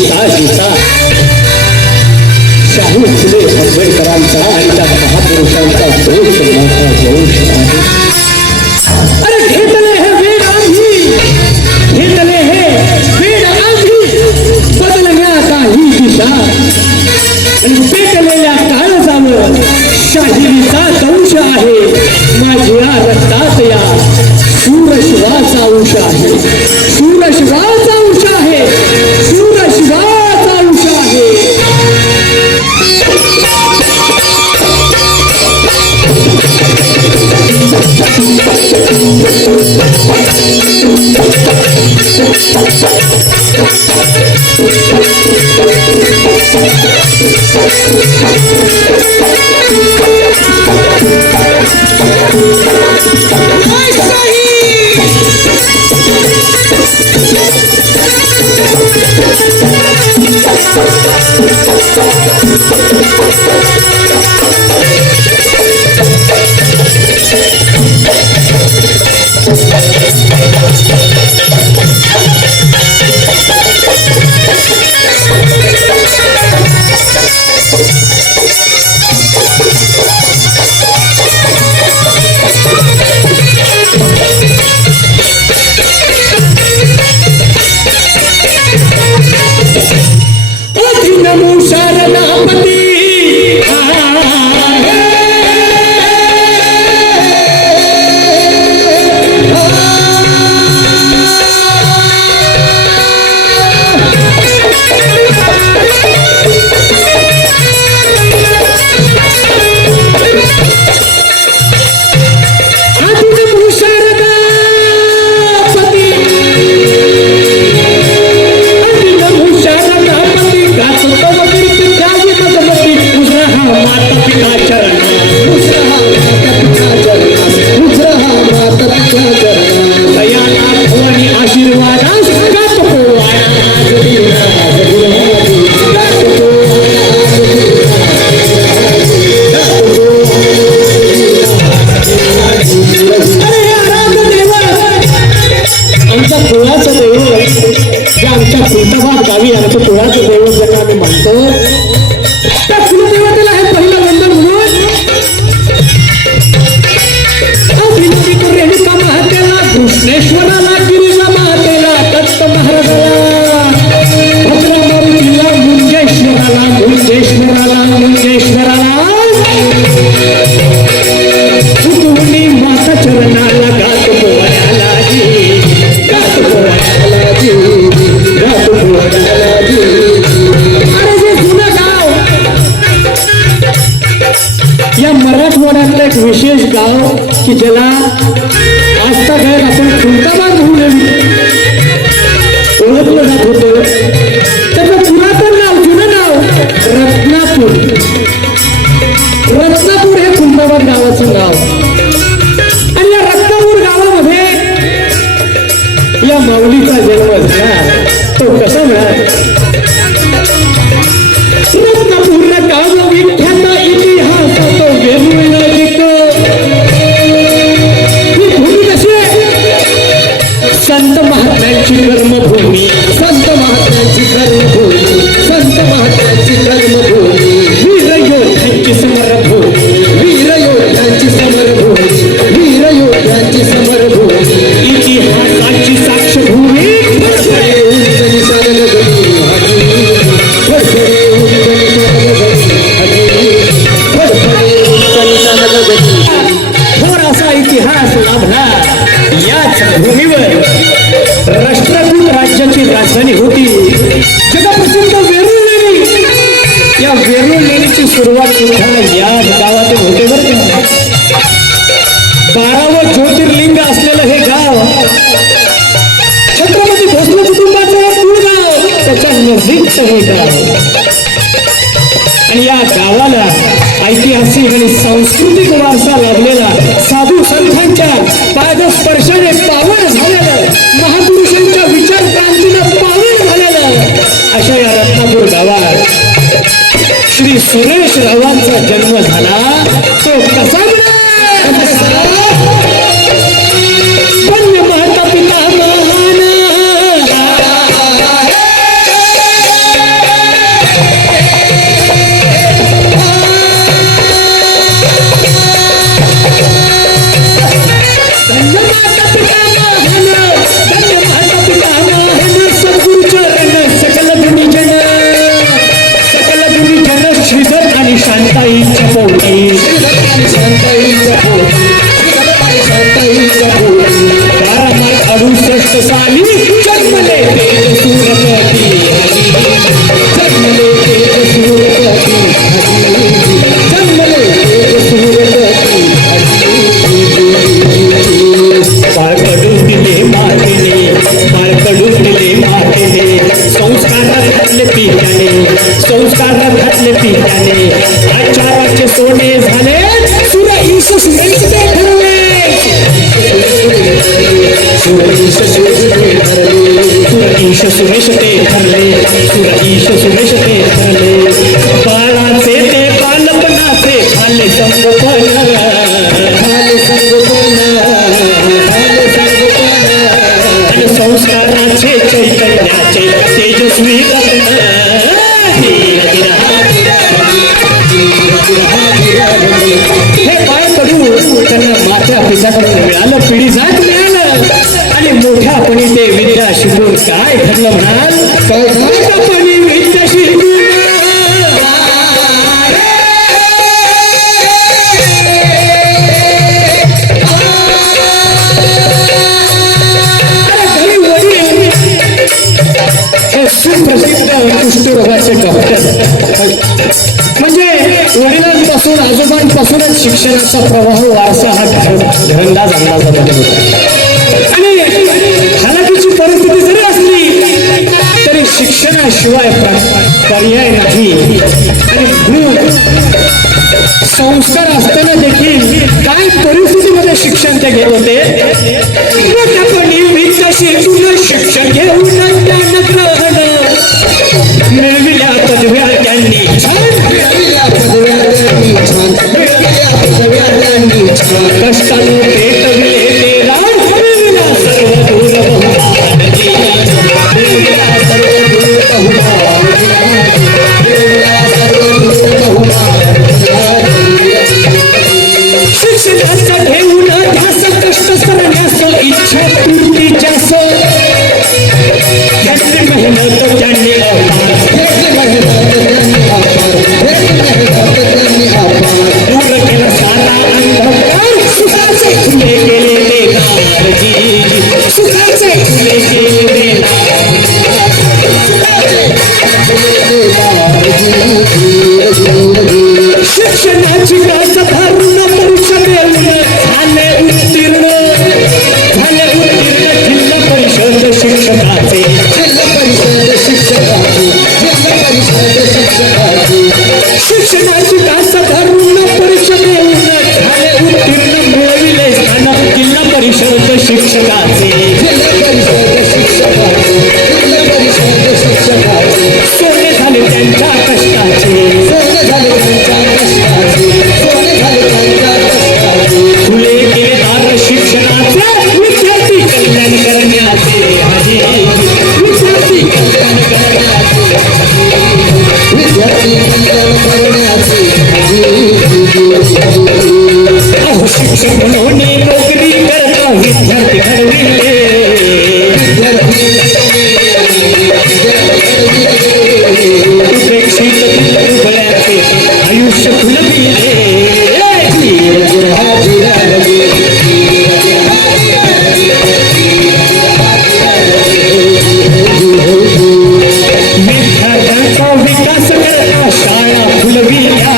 साजिसा शाहू फुले आंबेडकरांचा आणि त्या महापुरुषांचा दोष मोठा दोष आहे. अरे घेतले हे वेळ आम्ही, घेतले हे वेळ आम्ही, बदलण्याचा ही दिशा आणि पेटलेल्या काळजावर शाहिरीचा दंश आहे. माझ्या रक्तात या शूरशिवाचा अंश आहे, शूरशिवाचा अंश आहे, शूरशिवाचा अंश आहे. विशेष गाव की ज्याला आजचा गायक आपण खुलताबाद म्हणून ओळखलं जात होतं. त्याचं पुरातन नाव, जुनं नाव रत्नापूर. रत्नापूर हे खुलताबाद गावाचं नाव. आणि या रत्नापूर गावामध्ये या माऊलीचा जन्म झाला. तो कसा मिळाला? रत्नापूर गाव विख्यात इतिहास तो वेगवेगळा संत महात्म्यांची कर्मभूमी, संत महात्म्यांची कर्मभूमी, संत महात्म्यांची कर्मभूमी, वीर योद्ध्यांची समरभूमी, वीर योद्ध्यांची समरभूमी, वीर योद्ध्यांची समरभूमी, इतिहासाची साक्षभूमी. थोर असा इतिहास लाभला. याच भूमीवर राष्ट्रकूट राज्याची राजधानी होती, जगप्रसिद्ध वेरूळ लेणी. या वेरूळ लेणीची सुरुवात सुद्धा याच गावातून होते बरं का. 12वं ज्योतिर्लिंग असलेलं हे गाव छत्रपती भोसले कुटुंबाचं एक मूळ गाव, त्याच्या नजीकचं हे गाव. आणि या गावाला ऐतिहासिक आणि सांस्कृतिक वारसा लाभलेला, साधू संतांच्या पादस्पर्शाने पावन झालेलं, महापुरुषांच्या विचार क्रांतीनं पावन झालेलं अशा या रत्नापूर गावात श्री सुरेश रावांचा जन्म झाला. तो कसा माता पिता महान संस्कार घातले पित्याने आचाराचे सोने झाले सुर ईश सुमेशते ठरले सुर ईश सुमेशते ठरले बाळाचे ते बालपणाचे झाले संगोपन आणि संस्काराचे चैतन्याचे तेजस्वी रत्न हे पाय पडू त्यांना मात्या पित्याकडून मिळालं पिढी जात मिळालं आणि मोठ्यापणी ते विद्या शिकून काय घडलं म्हणाल मोठ्यापणी विद्या शिकून सुप्रसिद्ध कुष्ठरोगाचे डॉक्टर म्हणजे वडिलांपासून आजोबांपासूनच शिक्षणाचा प्रवाह वारसा हा घरंदाज अंदाजामध्ये होता आणि हालाकीची परिस्थिती जरी असली तरी शिक्षणाशिवाय पर्याय नाही आणि म्हणून संस्कार असताना देखील काय परिस्थितीमध्ये शिक्षण ते घेत होते मोठ्यापणी विद्या शिकून शिक्षण घेऊन ज्ञान ग्रहण मिळविल्या पदव्या त्यांनी कष्टानं पेटविले ते रान मिळविला सर्व दूर शिक्षणाचा घेऊन ध्यास कष्ट करण्यास इच्छा पूर्तीच्यास मेहनत त्यांनी दूर केला सारा अंधकार सुखाचे खुले केले बेकारजी सुखाचे खुले केले शिक्षणाची कास धरून परीक्षा देऊन झाले उत्तीर्ण जिल्हा परिषद शिक्षकाचे शिक्षणाची कास धरून परीक्षा देऊन झाले उत्तीर्ण मिळविले स्थान जिल्हा परिषद शिक्षकाचे सोने झाले त्यांच्या कष्टाचे खुले केले दार शिक्षणाचे विद्यार्थी कल्याण करण्याचे विद्यार्थी कल्याण अहो शिक्षक म्हणून नोकरी करता विद्यार्थी घडविले उपेक्षित उभयाचे आयुष्य फुलविले विद्यार्थ्यांचा विकास करता शाळा फुलविल्या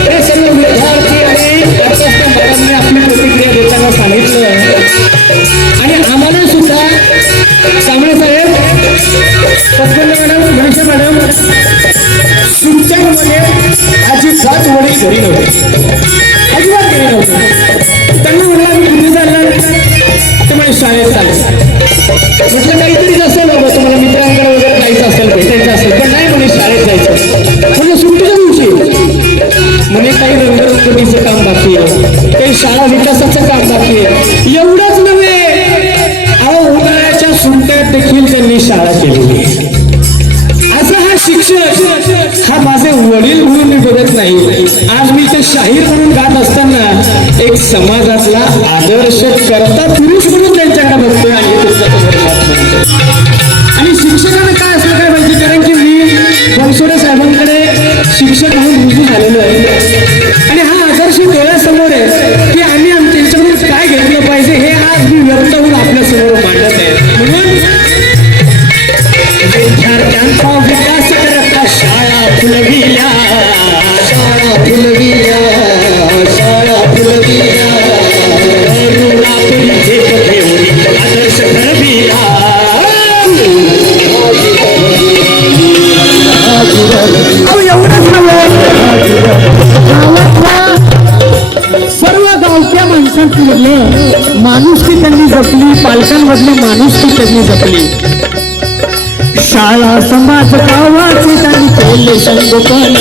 हे सर्व विद्यार्थी आणि आपली प्रतिक्रिया देताना सांगितलं आणि आम्हाला सुद्धा कांबळे साहेब पत्कर्ले मॅडम घनशे मॅडम शिक्षणामध्ये अजिबात वडील घरी नव्हते अजिबात घरी नव्हते त्यांना म्हटलं मी कुठे चालणार तर म्हणजे शाळेत चालले म्हटलं काहीतरी असेल बाबा तुम्हाला मित्रांकडे वगैरे जायचं असेल भेटायचं असेल पण नाही म्हणे शाळेत जायचं म्हणजे सुट्टीच्या दिवशी म्हणे काही रंगरंगोटीचं काम बाकी आहे काही शाळा विकासाचं काम बाकी आहे एवढंच नव्हे अहो उन्हाळ्याच्या सुट्ट्यात देखील त्यांनी शाळा केलेली असं हा शिक्षक हा माझे वडील म्हणून मी बघत नाही आज मी ते शाहीर म्हणून गात असताना एक समाजातला आदर्श करता पुरुष म्हणून त्यांच्याकडे बघतोय आणि शिक्षकाने काय असलं काय पाहिजे कारण की मी बनसोडे साहेबांकडे शिक्षक म्हणून रुजू झालेलो आहे आणि हा आदर्श डोळ्यासमोर आहे की आम्ही त्यांच्याकडून काय घेतलं पाहिजे हे आज मी व्यक्त होऊन आपल्या समोर मांडत आहे म्हणून विद्यार्थ्यांचा विकास करता शाळा फुलविल्या करुणा पिढी जपली, पालकांमधली माणुसकी त्यांनी जपली. शाळा समाज गावाचे त्यांनी केले संगोपन,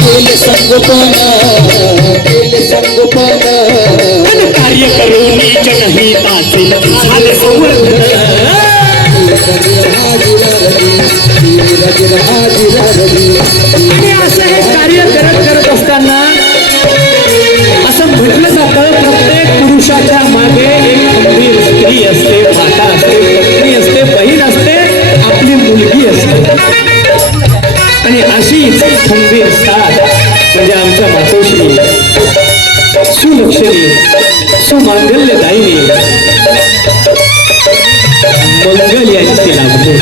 केले संगोपन, केले संगोपन. आणि कार्य करून जनहिताचे झाले संवर्धन. आणि असं हे कार्य करत असताना असं म्हटलं जातं, प्रत्येक पुरुषाच्या मागे एक खंबीर स्त्री असते, माता असते, पत्नी असते, बहीण असते, आपली मुलगी असते. आणि अशीच खंबीर साथ म्हणजे आमच्या मातोश्री सुलक्षणी, सुमांगल्यदायिनी मंगल यांची लाभते.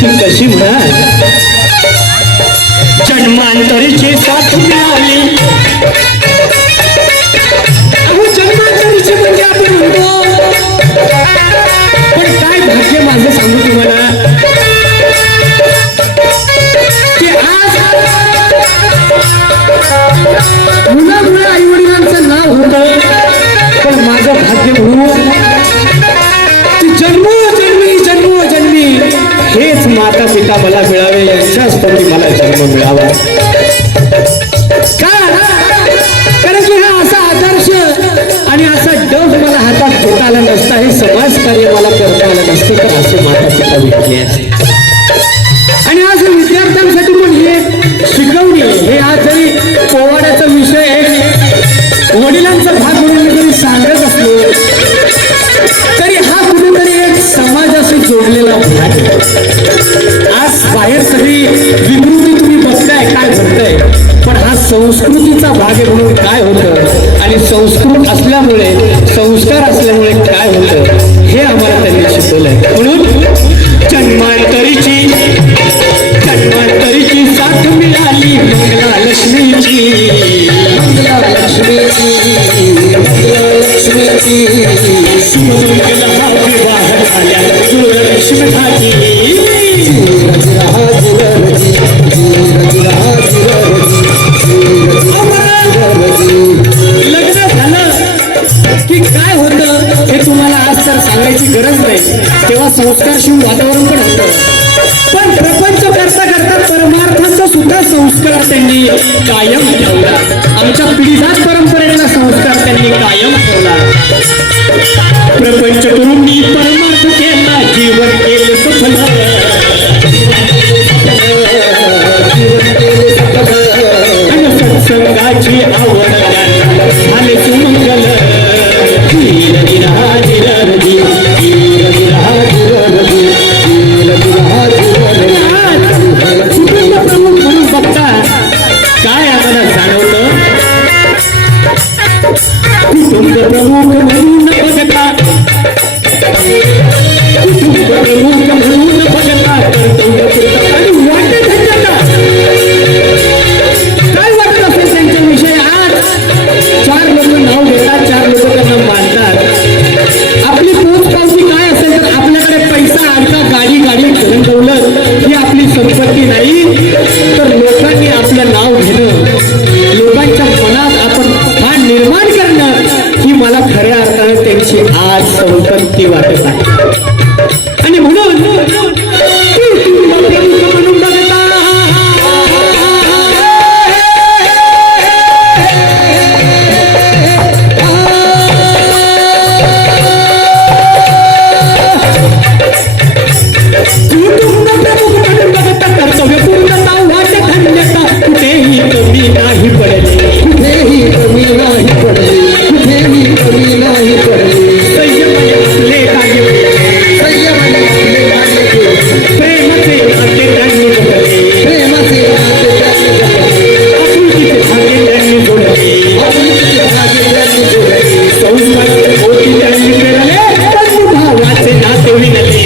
ती कशी म्हणाल, जन्मांतरीची साथ मिळाली. अहो जन्मांतरीची म्हणजे आपण म्हणतो, पण काय भाग्य माझं सांगू तुम्हाला की आज मुला आई वडिलांचं नाव होतं, पण माझं भाग्य म्हणून की जन्मोजन्मी हेच माता पिता मला मिळावे, यांच्याच पोटी मला जन्म मिळावा. का? कारण की हा असा आदर्श आणि असा डोस मला हातात घेता आला नसता, हे समाज कार्य मला करता आलं नसतं, तर असे माता पिता विकले असते. आणि आज विद्यार्थ्यांसाठी पण हे शिकवणी, हे आज जरी पोवाड्याचा विषय आहे, वडिलांचा भाग म्हणून मी जरी सांगत असलो तरी हा कुठेतरी एक समाजाशी जोडलेला भाग आहे. आज बाहेर सगळी विकृती तुम्ही बघताय, काय घडतंय, पण हा संस्कृतीचा भाग आहे म्हणून काय होतं, आणि संस्कृत असल्यामुळे, संस्कार असल्यामुळे काय होतं, हे आम्हाला त्यांनी शिकवलंय. म्हणून जन्मांतरीची साथ मिळाली मंगलालक्ष्मीची, मंगलालक्ष्मीची, मंगलालक्ष्मीची. सुमंगला विवाह झाल्या सूरलक्ष्मीची. लग्न झालं की काय होतं हे तुम्हाला आज तर सांगायची गरज नाही, तेव्हा संस्कारशील वातावरण पण होतं. पण प्रपंच करता करता परमार्थाचा सुद्धा संस्कार त्यांनी कायम ठेवला. आमच्या पिढीजात परंपरेला संस्कार त्यांनी कायम ठेवला. प्रपंच करून मी परमार्थ केला, जीवन केले सफल, आणि सत्संगाची आवड झाले सुमंगल. कुटुंब प्रमुख म्हणून बघता काय आम्हाला जाणवतं, कुटुंब प्रमुख म्हणून बघता, कुटुंब प्रमुख म्हणून बघता, आणि वाटत काय वाटत असेल त्यांच्याविषयी. आज 4 लोक नाव घेतात, 4 लोक त्यांना मानतात. आपली पोचपावती काय असेल तर आपल्याकडे पैसा, आडका, गाडी, धन दौलत ही आपली संपत्ती नाही, तर लोकांनी आपलं नाव घेणं, लोकांच्या मनात आपण स्थान निर्माण करणं, ही मला खऱ्या अर्थाने त्यांची आज संपत्ती वाटत आहे. आणि म्हणून म्हणून बघता कर्तव्य पूर्णता वाट धन्यता कुठेही कमी नाही पडले, कुठेही कमी नाही पडले, कुठेही कमी नाही पडले. संयमाने आपले कार्य, संयमाने आपले कार्य केले, प्रेमाचे नाते त्यांनी जोडले, प्रेमाचे नाते त्यांनी जपले, आपुलकीचे धागे त्यांनी जोडले, आपुलकीचे धागे त्यांनी जोडले, संस्काराचे मोती त्यांनी पेरले, बंधुभावाचे नाते विणले,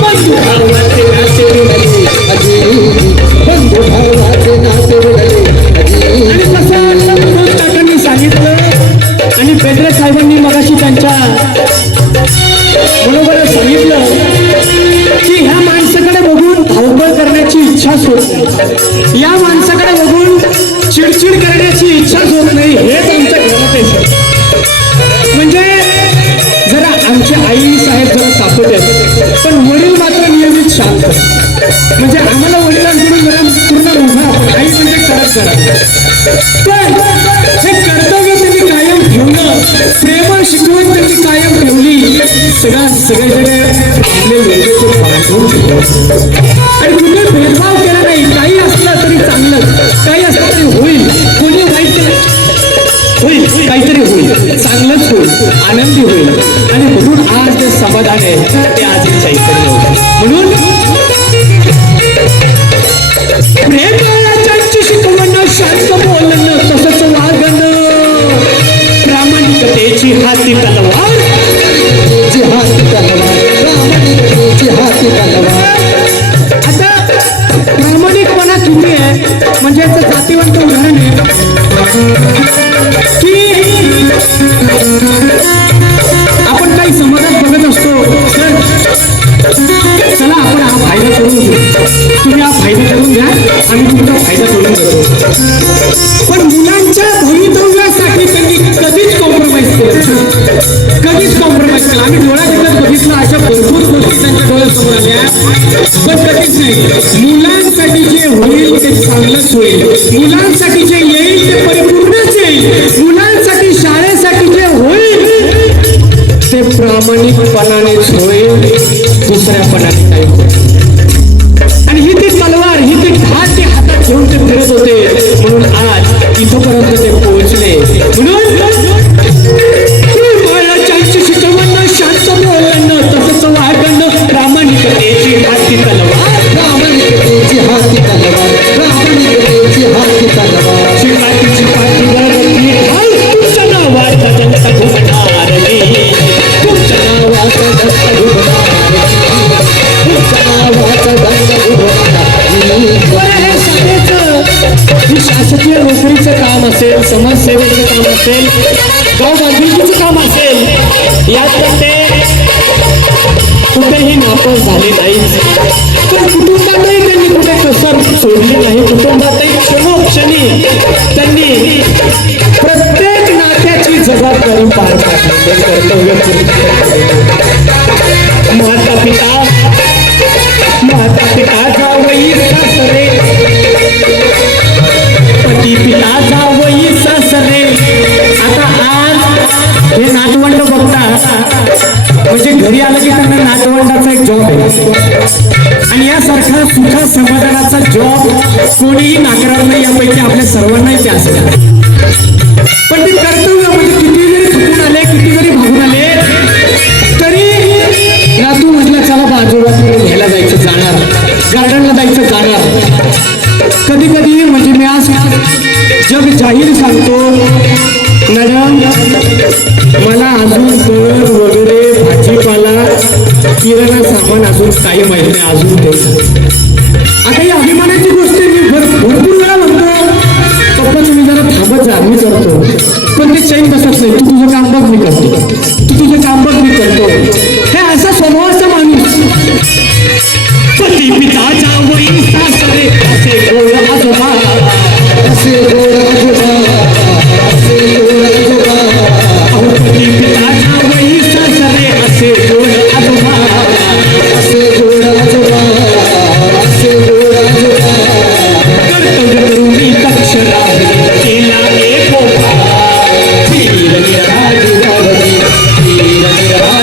बंधुभावाचे नाते विणले. बंधुभावाचे नाते विणले. आणि कसं काकांनी सांगितलं, आणि बेदरे साहेबांनी मगाशी त्यांच्या बरोबर सांगितलं की ह्या माणसाकडे बघून धावपळ करण्याची इच्छाच होत नाही, या माणसाकडे बघून चिडचिड करण्याची इच्छाच होत नाही. हेच आमच्या घरात आहे. म्हणजे म्हणजे आम्हाला वडिलांकडून जरा पूर्ण मोठा आई म्हणजे करत करा पण हे कर्तव्य त्यांनी कायम ठेवलं प्रेम शिकवण त्यांनी कायम ठेवली सगळ्याकडे आपले वेगळे बांधून ठेवलं आणि कुठे भेदभाव केला नाही काही असलं तरी चांगलंच काही असलं तरी होईल कोणी वाईट होईल काहीतरी होईल चांगलंच होईल आनंदी होईल आणि म्हणून आज जे समाधान आहे ते आज एक चैतन्य होतं म्हणून प्रेमाची शिकवणं शांत बोलणं तसंच वागणं प्रामाणिकतेची हाती तलवार हाती तलवार प्रामाणिकतेची हाती तलवार आता प्रामाणिकपणा किती आहे म्हणजे याचं जातीवंत उदाहरण आहे की आपण काही समाजात बघत असतो चला आपण हा फायदा करून घेऊ तुम्ही हा फायदा करून घ्या आम्ही तुमचा फायदा करून घेतो पण मुलांच्या भवितव्यासाठी त्यांनी कधीच कॉम्प्रोमाइज केलं कधीच कॉम्प्रोमाइज केला आम्ही डोळा देखत बघितलं अशा भरपूर गोष्टी त्यांच्या डोळ्यासमोर आल्या पण कधीच नाही मुलांसाठी जे होईल ते चांगलंच होईल मुलांसाठी जे येईल ते परिपूर्णच येईल मुलांसाठी शाळेसाठी जे होईल ते प्रामाणिकपणानेच होईल दुसऱ्यापणाने नाही होईल आणि ही ती तलवार ही ती ढाल ते हातात घेऊन ते फिरत होते म्हणून आज इथपर्यंत ते पोहोचले म्हणून शिकवणं शांत बोलणं तसंच वागणं प्रामाणिकतेची हाती तलवार प्रामाणिकतेची हाती तलवार प्रामाणिकतेची हाती तलवार शिकायची पाठीवर तुमच्या नावाचा जनता घुमणार तुमच्या नावाचा जनता घुमणार तुमच्या नावाचा दंड उभा ही शासकीय नोकरीचं काम असेल समाजसेवेचं काम असेल गाव बांधिलकीचं काम असेल यात ते कुठेही नापास झाले नाहीच पण कुटुंबातही त्यांनी कुठे कसर सोडली नाही कुटुंबातही क्षणोक्षणी त्यांनी प्रत्येक नात्याची जबाबदारी पार पाडली कर्तव्य माता पिता जावई सासरे पती पिता जावई सासरे आता आज हे नातवंड बघतात म्हणजे घरी आलं की त्यांना नातवंडाचा एक जॉब आहे आणि यासारखा सुखा समाधानाचा जॉब कोणीही नाकारणार नाही यापैकी आपल्या सर्वांनाही ते असेल पण ते कर्तव्य म्हणजे किती जरी थकून आले किती जरी भागून आले तरी नातू म्हटलं चला बाजूला घ्यायला जायचं जाणार गार्डनला जायचं जाणार कधी कधी म्हणजे मी आज जग जाहीर सांगतो मॅडम मला अजून दर वगैरे भाजीपाला किराणा सामान अजून काही माहिती नाही अजून ते आता ही अभिमानाची गोष्ट मी भरपूर वेळा म्हणतो पप्पा तुम्ही जरा थांबत जा मी करतो पण ते चैन बसत नाही तू तुझं काम बघ मी करतो तू तुझं काम बघ मी करतो हे असा स्वभावाचा माणूस पती पिता जावई सासरे असे गोड आजोबा असे गोड आजोबा असे गोड आजोबा पती पिता जावई सासरे असे गोड आजोबा असे गोड आजोबा असे गोड आजोबा कर्तव्य करून दक्ष राही केला एक धीर निराज धीर निराज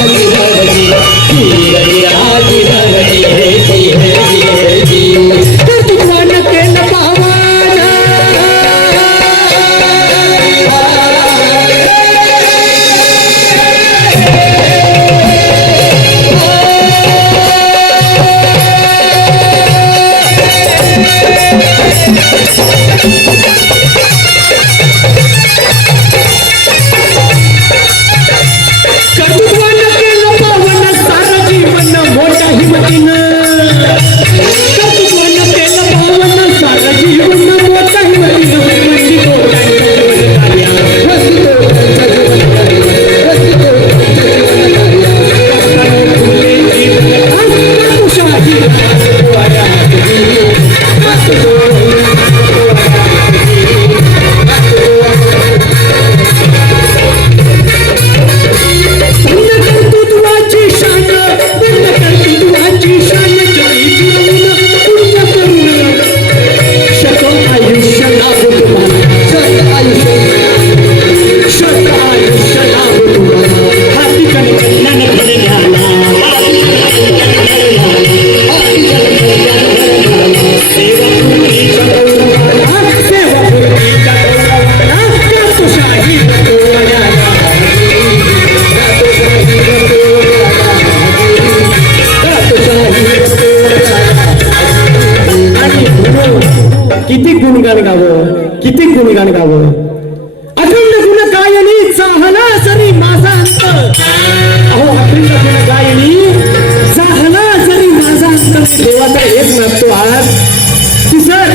झाला सेवापुरीच्या गौरवाला सेवापुरीच्या गौरवाला गातो शाही गौरवाला आणि किती गुणगान गावं किती गुणगान गावं अखंड गुण गायनी चाहला सरी माझा अंत अहो अखंड गुण गायनी चाहला सरी माझा अंत देवाचा हेच मागतो आज की सर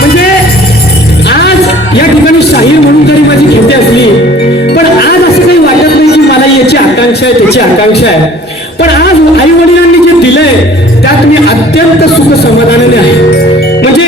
म्हणजे आज या ठिकाणी शाहीर म्हणून जरी माझी ख्याती असली पण आज असं काही वाटत नाही की मला याची आकांक्षा आहे त्याची आकांक्षा आहे पण आज आई वडिलांनी जे दिलंय त्यात मी अत्यंत सुख समाधानाने आहे म्हणजे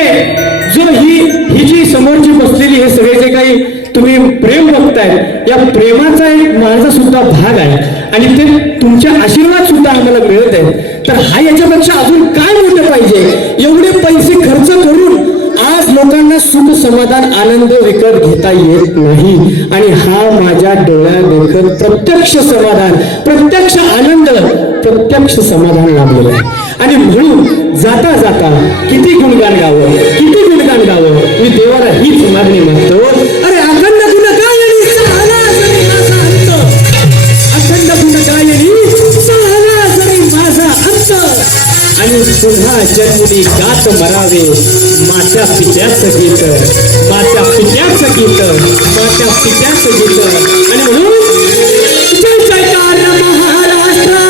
जो ही जी समोरची बसलेली हे सगळे जे काही तुम्ही प्रेम बघताय या प्रेमाचा एक माझा सुद्धा भाग आहे आणि ते तुमच्या आशीर्वाद सुद्धा आम्हाला मिळत आहे तर हा याच्यापेक्षा अजून काय मोठं पाहिजे एवढे पैसे खर्च करून आज लोकांना सुख समाधान आनंद विकत घेता येत नाही आणि हा माझ्या डोळ्यात देखत प्रत्यक्ष समाधान प्रत्यक्ष आनंद प्रत्यक्ष समाधान लाभलेलं आहे आणि म्हणून जाता जाता किती गुणगान गावं किती गुणगान गावं मी देवाला हीच मागणी मागतो अरे अखंड गुण गायनी चाहला जरी माझा अंत अखंड गुण गायनी चाहला जरी माझा अंत आणि पुन्हा जन्मली गात मरावे माझ्या पित्याचं गीत माझ्या पित्याचं गीत माझ्या पित्याचं गीत आणि म्हणून जय जयकार महाराष्ट्राचा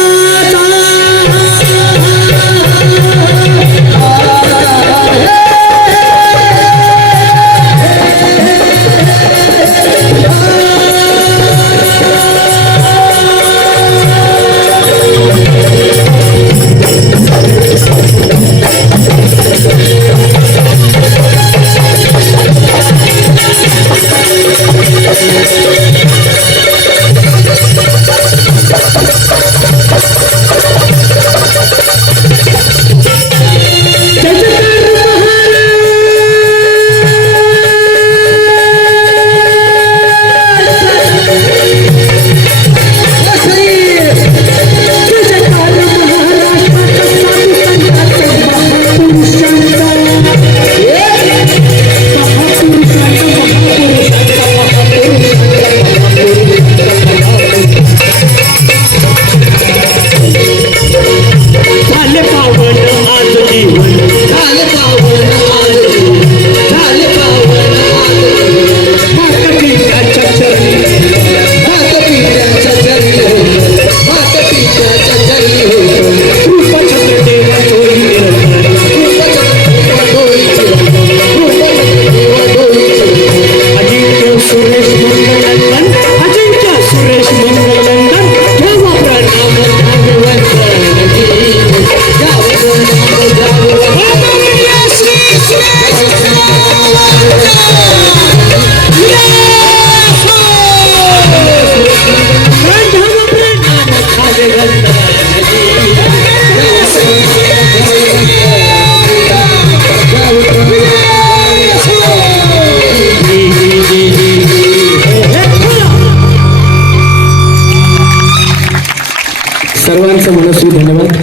सर्वांचं मनस्वी धन्यवाद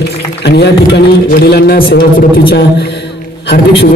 आणि या ठिकाणी वडिलांना सेवापूर्तीच्या हार्दिक शुभेच्छा.